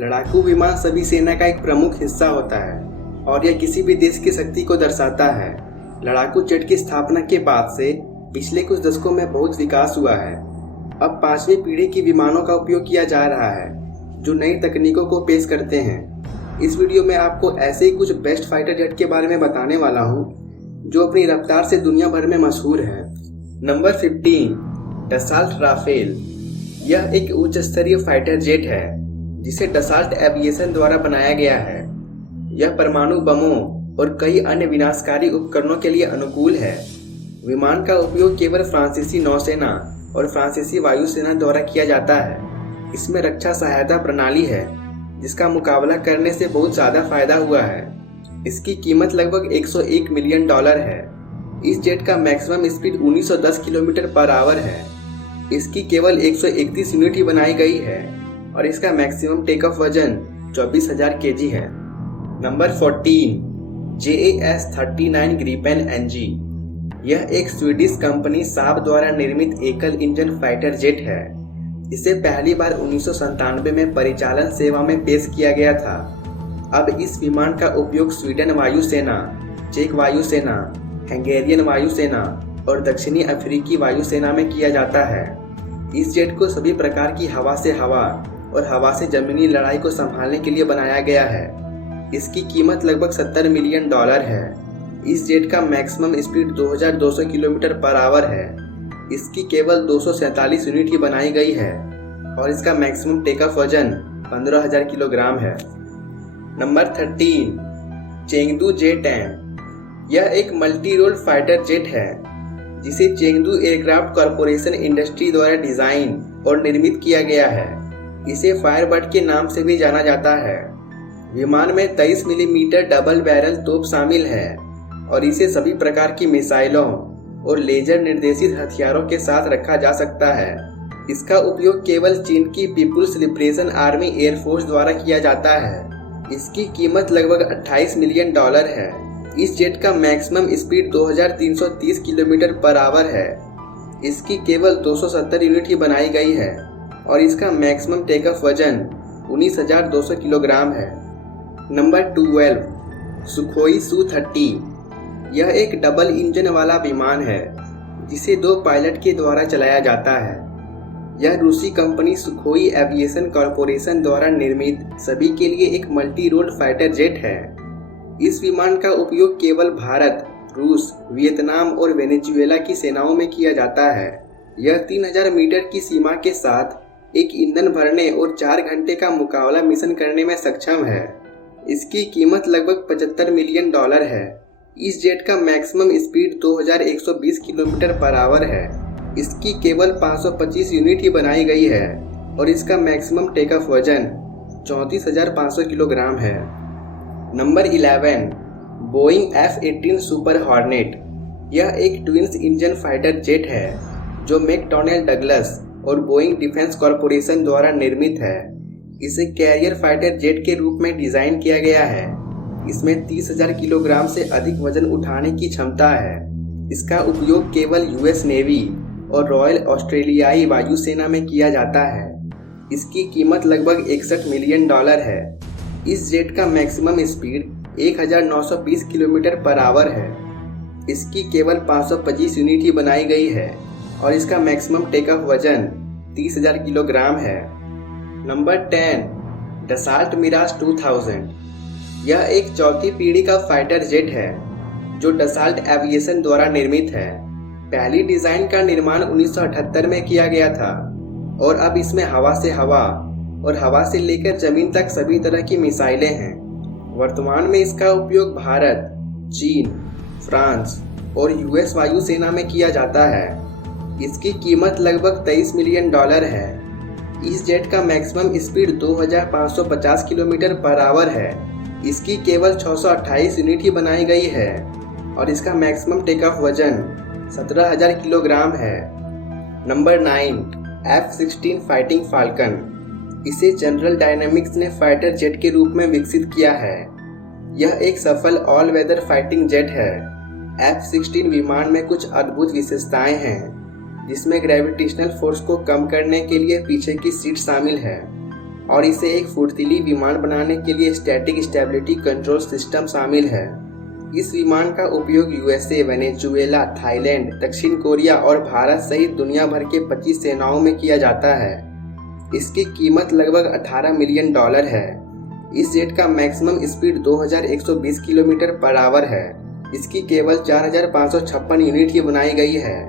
लड़ाकू विमान सभी सेना का एक प्रमुख हिस्सा होता है और यह किसी भी देश की शक्ति को दर्शाता है। लड़ाकू जेट की स्थापना के बाद से पिछले कुछ दशकों में बहुत विकास हुआ है। अब 5वीं पीढ़ी की विमानों का उपयोग किया जा रहा है जो नई तकनीकों को पेश करते हैं। इस वीडियो में आपको ऐसे ही कुछ बेस्ट फाइटर जेट के बारे में बताने वाला हूँ जो अपनी रफ्तार से दुनिया भर में मशहूर है। Number 15, Dassault Rafale. यह एक उच्च स्तरीय फाइटर जेट है जिसे डसाल्ट एविएशन द्वारा बनाया गया है। यह परमाणु बमों और कई अन्य विनाशकारी उपकरणों के लिए अनुकूल है। विमान का उपयोग केवल फ्रांसीसी नौसेना और फ्रांसीसी वायुसेना द्वारा किया जाता है। इसमें रक्षा सहायता प्रणाली है जिसका मुकाबला करने से बहुत ज़्यादा फायदा हुआ है। इसकी कीमत लगभग $101 मिलियन है। इस जेट का maximum speed 1910 kilometre per hour है। इसकी केवल 131 यूनिट ही बनाई गई है और इसका मैक्सिमम टेक ऑफ वजन 24,000 kg है। Number 14, JAS 39 Gripen NG। यह एक स्वीडिश कंपनी साब द्वारा निर्मित एकल इंजन फाइटर जेट है। इसे पहली बार 1997 में परिचालन सेवा में पेश किया गया था। अब इस विमान का उपयोग स्वीडन वायुसेना, चेक वायुसेना, हंगेरियन वायुसेना और दक्षिणी अफ्रीकी वायुसेना में किया जाता है। इस जेट को सभी प्रकार की हवा से हवा और हवा से जमीनी लड़ाई को संभालने के लिए बनाया गया है। इसकी कीमत लगभग $70 मिलियन है। इस जेट का maximum speed 2200 kilometre per hour है। इसकी केवल 247 यूनिट ही बनाई गई है और इसका मैक्सिमम टेक ऑफ वजन 15,000 किलोग्राम है। Number 13, Chengdu J-10। यह एक मल्टी रोल फाइटर जेट है जिसे चेंगडू एयरक्राफ्ट कॉरपोरेशन इंडस्ट्री द्वारा डिजाइन और निर्मित किया गया है। इसे फायरबर्ड के नाम से भी जाना जाता है। विमान में 23 मिलीमीटर डबल बैरल तोप शामिल है और इसे सभी प्रकार की मिसाइलों और लेजर निर्देशित हथियारों के साथ रखा जा सकता है। इसका उपयोग केवल चीन की पीपुल्स लिबरेशन आर्मी एयरफोर्स द्वारा किया जाता है। इसकी कीमत लगभग $28 मिलियन है। इस जेट का maximum speed 2330 kilometre per hour है। इसकी केवल 270 यूनिट ही बनाई गई है और इसका मैक्सिमम टेक ऑफ वजन 19,200 किलोग्राम है। Number 12, Sukhoi Su-30। यह एक डबल इंजन वाला विमान है जिसे 2 पायलट के द्वारा चलाया जाता है। यह रूसी कंपनी सुखोई एविएशन कॉरपोरेशन द्वारा निर्मित सभी के लिए एक मल्टी रोल फाइटर जेट है। इस विमान का उपयोग केवल भारत, रूस, वियतनाम और वेनेजुएला की सेनाओं में किया जाता है। यह 3000 मीटर की सीमा के साथ एक ईंधन भरने और 4 घंटे का मुकाबला मिशन करने में सक्षम है। इसकी कीमत लगभग $75 मिलियन है। इस जेट का maximum speed 2120 kilometre per hour है। इसकी केवल 525 यूनिट ही बनाई गई है और इसका मैक्सिमम टेक ऑफ वजन 34,500 किलोग्राम है। Number 11, Boeing F-18 super hornet. यह एक ट्विन्स इंजन फाइटर जेट है जो मैकडॉनेल डगलस और बोइंग डिफेंस कॉरपोरेशन द्वारा निर्मित है। इसे कैरियर फाइटर जेट के रूप में डिजाइन किया गया है। इसमें 30,000 किलोग्राम से अधिक वजन उठाने की क्षमता है। इसका उपयोग केवल US नेवी और रॉयल ऑस्ट्रेलियाई वायुसेना में किया जाता है। इसकी कीमत लगभग $61 मिलियन है। इस जेट का maximum speed 1920 kilometre per hour है। इसकी केवल 525 यूनिट ही बनाई गई है और इसका मैक्सिमम टेक ऑफ वजन 30,000 किलोग्राम है। Number 10, Dassault Mirage 2000। यह एक चौथी पीढ़ी का फाइटर जेट है जो डसाल्ट एविएशन द्वारा निर्मित है। पहली डिजाइन का निर्माण 1978 में किया गया था और अब इसमें हवा से हवा और हवा से लेकर जमीन तक सभी तरह की मिसाइलें हैं। वर्तमान में इसका उपयोग भारत, चीन, फ्रांस और US वायुसेना में किया जाता है। इसकी कीमत लगभग $23 मिलियन है। इस जेट का maximum speed 2550 kilometre per hour है। इसकी केवल 628 यूनिट ही बनाई गई है और इसका मैक्सिमम टेक ऑफ वजन 17,000 किलोग्राम है। Number 9, F-16 fighting falcon. इसे जनरल डायनामिक्स ने फाइटर जेट के रूप में विकसित किया है। यह एक सफल ऑल वेदर फाइटिंग जेट है। F-16 विमान में कुछ अद्भुत विशेषताएं हैं जिसमें ग्रेविटेशनल फोर्स को कम करने के लिए पीछे की सीट शामिल है। और इसे एक फुर्तीली विमान बनाने के लिए स्टैटिक स्टेबिलिटी कंट्रोल सिस्टम शामिल है। इस विमान का उपयोग यूएसए, वेनेजुएला, थाईलैंड, दक्षिण कोरिया और भारत सहित दुनिया भर के 25 सेनाओं में किया जाता है। इसकी कीमत लगभग $18 मिलियन है। इस जेट का maximum speed 2120 kilometre per hour है। इसकी केवल 4556 यूनिट ही बनाई गई है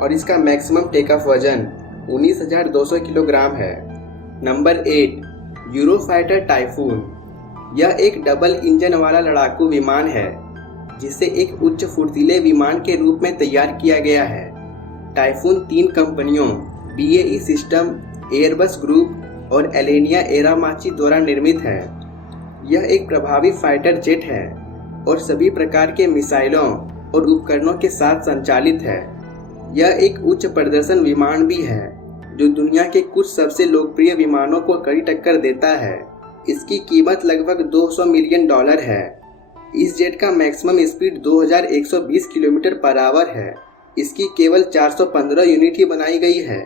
और इसका मैक्सिमम टेक ऑफ वजन 19,200 किलोग्राम है। Number 8, Eurofighter typhoon. यह एक डबल इंजन वाला लड़ाकू विमान है जिसे एक उच्च फुर्तीले विमान के रूप में तैयार किया गया है। टाइफून 3 कंपनियों BAE सिस्टम, एयरबस ग्रुप और एलेनिया एरामाची द्वारा निर्मित है। यह एक प्रभावी फाइटर जेट है और सभी प्रकार के मिसाइलों और उपकरणों के साथ संचालित है। यह एक उच्च प्रदर्शन विमान भी है जो दुनिया के कुछ सबसे लोकप्रिय विमानों को कड़ी टक्कर देता है। इसकी कीमत लगभग $200 मिलियन है। इस जेट का maximum speed 2120 kilometre per hour है। इसकी केवल 415 यूनिट ही बनाई गई है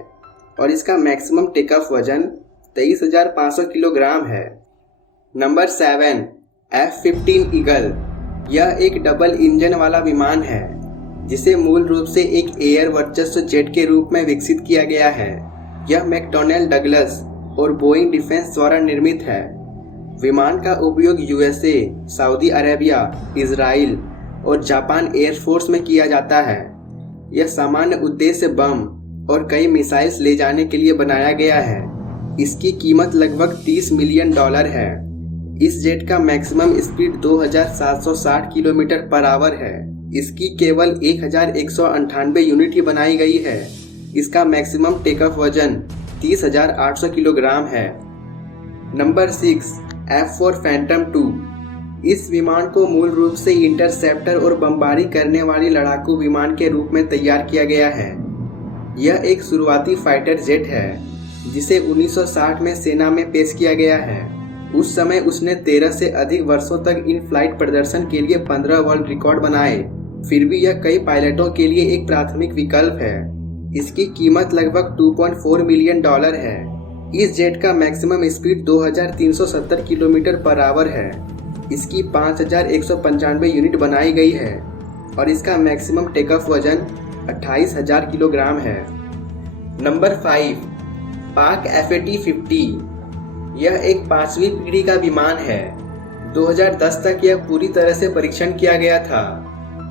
और इसका मैक्सिमम टेक ऑफ वजन 23,500 किलोग्राम है। Number 7, F-15 eagle. यह एक डबल इंजन वाला विमान है जिसे मूल रूप से एक एयर वर्चस्व जेट के रूप में विकसित किया गया है। यह मैकडॉनेल डगलस और बोइंग डिफेंस द्वारा निर्मित है। विमान का उपयोग यूएसए, सऊदी अरेबिया, इजराइल और जापान एयरफोर्स में किया जाता है। यह सामान्य उद्देश्य बम और कई मिसाइल्स ले जाने के लिए बनाया गया है। इसकी कीमत लगभग $30 मिलियन है। इस जेट का maximum speed 2760 kilometre per hour है। इसकी केवल 1198 यूनिट ही बनाई गई है। इसका मैक्सिमम टेक ऑफ वजन 30,800 किलोग्राम है। Number 6, F-4 Phantom 2। इस विमान को मूल रूप से इंटरसेप्टर और बमबारी करने वाली लड़ाकू विमान के रूप में तैयार किया गया है। यह एक शुरुआती फाइटर जेट है जिसे 1960 में सेना में पेश किया गया है। उस समय उसने 13 से अधिक वर्षों तक इन फ्लाइट प्रदर्शन के लिए 15 वर्ल्ड रिकॉर्ड बनाए। फिर भी यह कई पायलटों के लिए एक प्राथमिक विकल्प है। इसकी कीमत लगभग $2.4 मिलियन है। इस जेट का maximum speed 2370 kilometre per hour है। इसकी 5195 यूनिट बनाई गई है और इसका मैक्सिमम टेक ऑफ वजन 28,000 किलोग्राम है। नंबर 5, पाक F-50। यह एक 5वीं पीढ़ी का विमान है। 2010 तक यह पूरी तरह से परीक्षण किया गया था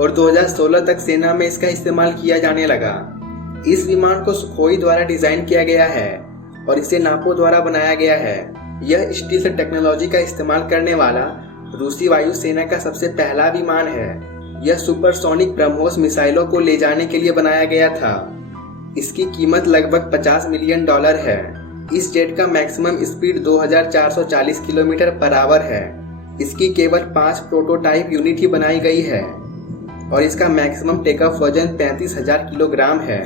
और 2016 तक सेना में इसका इस्तेमाल किया जाने लगा। इस विमान को सुखोई द्वारा डिजाइन किया गया है और इसे नापो द्वारा बनाया गया है। यह स्टील्थ टेक्नोलॉजी का इस्तेमाल करने वाला रूसी वायुसेना का सबसे पहला विमान है। यह सुपरसोनिक ब्रह्मोस मिसाइलों को ले जाने के लिए बनाया गया था। इसकी कीमत लगभग $50 मिलियन है। इस जेट का maximum speed 2440 kilometre per hour है। इसकी केवल 5 प्रोटोटाइप यूनिट ही बनाई गई है और इसका मैक्सिमम टेक ऑफ वजन 35,000 किलोग्राम है।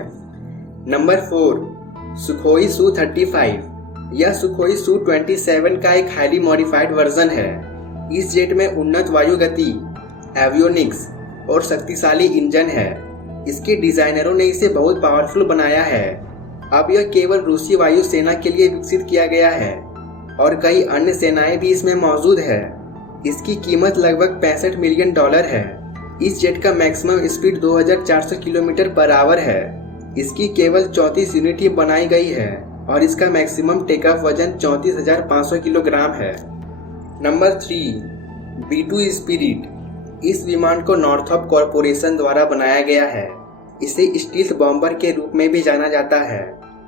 Number 4, Sukhoi Su-35। यह सुखोई Su-27 का एक हाईली मॉडिफाइड वर्जन है। इस जेट में उन्नत वायु गति, एवियोनिक्स और शक्तिशाली इंजन है। इसके डिजाइनरों ने इसे बहुत पावरफुल बनाया है। अब यह केवल रूसी वायुसेना के लिए विकसित किया गया है और कई अन्य सेनाएं भी इसमें मौजूद है। इसकी कीमत लगभग $65 मिलियन है। इस जेट का maximum speed 2400 kilometre per hour है। इसकी केवल 34 यूनिट ही बनाई गई है और इसका मैक्सिमम टेक ऑफ वजन 34,500 किलोग्राम है। Number 3, B-2 spirit. इस विमान को नॉर्थरॉप कॉरपोरेशन द्वारा बनाया गया है। इसे स्टील्थ बॉम्बर के रूप में भी जाना जाता है।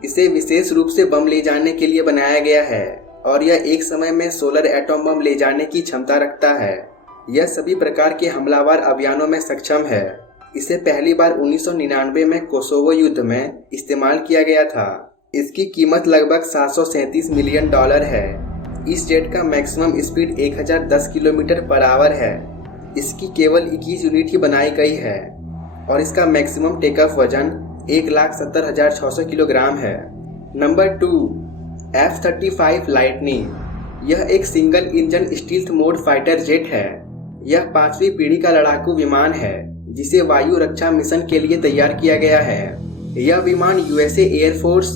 इसे विशेष रूप से बम ले जाने के लिए बनाया गया है और यह एक समय में सोलर एटॉम बम ले जाने की क्षमता रखता है। यह सभी प्रकार के हमलावर अभियानों में सक्षम है। इसे पहली बार 1999 में कोसोवो युद्ध में इस्तेमाल किया गया था। इसकी कीमत लगभग $737 मिलियन है। इस जेट का maximum speed 1010 kilometre per hour है। इसकी केवल 21 यूनिट ही बनाई गई है और इसका मैक्सिमम टेक ऑफ वजन 1,70,600 किलोग्राम है। Number 2, F-35 lightning. यह एक single engine stealth mode fighter jet है। यह 5वीं पीढ़ी का लड़ाकू विमान है जिसे वायु रक्षा मिशन के लिए तैयार किया गया है। यह विमान यूएसए एयरफोर्स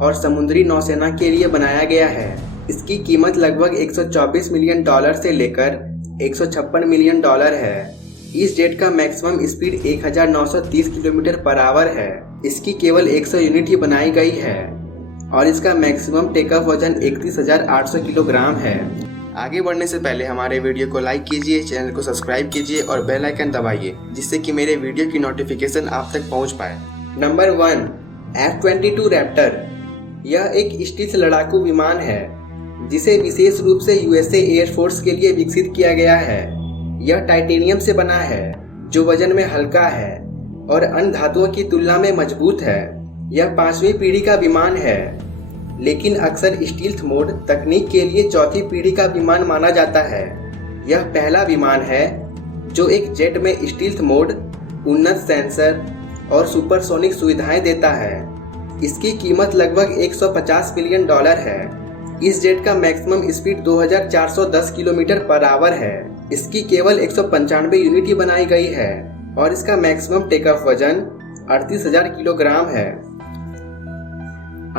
और समुद्री नौसेना के लिए बनाया गया है। इसकी कीमत लगभग 124 मिलियन डॉलर से लेकर 156 मिलियन डॉलर है। इस जेट का maximum speed 1930 kilometre per hour है। इसकी केवल 100 यूनिट ही बनाई गई है और इसका मैक्सिमम टेक ऑफ वजन 31,800 किलोग्राम है। आगे बढ़ने से पहले हमारे वीडियो को लाइक कीजिए, चैनल को सब्सक्राइब कीजिए और बेल आइकन दबाइए, जिससे कि मेरे वीडियो की नोटिफिकेशन आप तक पहुंच पाए। Number 1, F-22 Raptor. यह एक स्टील्थ लड़ाकू विमान है जिसे विशेष रूप से यूएसए एयरफोर्स के लिए विकसित किया गया है। यह टाइटेनियम से बना है जो वजन में हल्का है और अन्य धातुओं की तुलना में मजबूत है। यह 5वीं पीढ़ी का विमान है, लेकिन अक्सर स्टील्थ मोड तकनीक के लिए 4थी पीढ़ी का विमान माना जाता है। यह पहला विमान है जो एक जेट में स्टील्थ मोड, उन्नत सेंसर और सुपरसोनिक सुविधाएं देता है। इसकी कीमत लगभग 150 मिलियन डॉलर है। इस जेट का maximum speed 2410 kilometre per hour है। इसकी केवल 195 यूनिट ही बनाई गई है और इसका मैक्सिमम टेक ऑफ वजन 38,000 किलोग्राम है।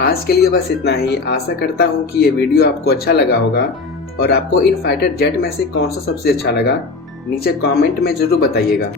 आज के लिए बस इतना ही। आशा करता हूँ कि ये वीडियो आपको अच्छा लगा होगा और आपको इन फाइटर जेट में से कौन सा सबसे अच्छा लगा, नीचे कमेंट में जरूर बताइएगा।